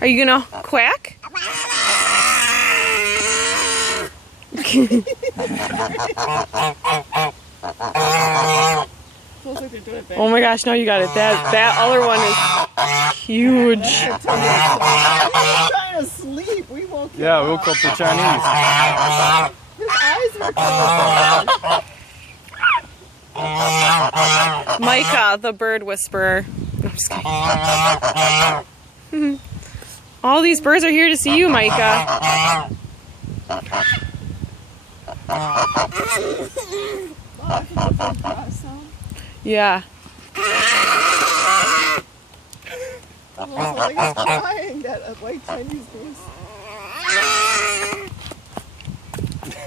Are you gonna quack? Oh my gosh, no, you got it. That other one is huge. He's trying to sleep. We woke him up. We woke up the Chinese. His eyes were closed. Micah, the bird whisperer. No, I'm just kidding. All these birds are here to see you, Micah. Yeah. Almost like it's crying, that white Chinese goose.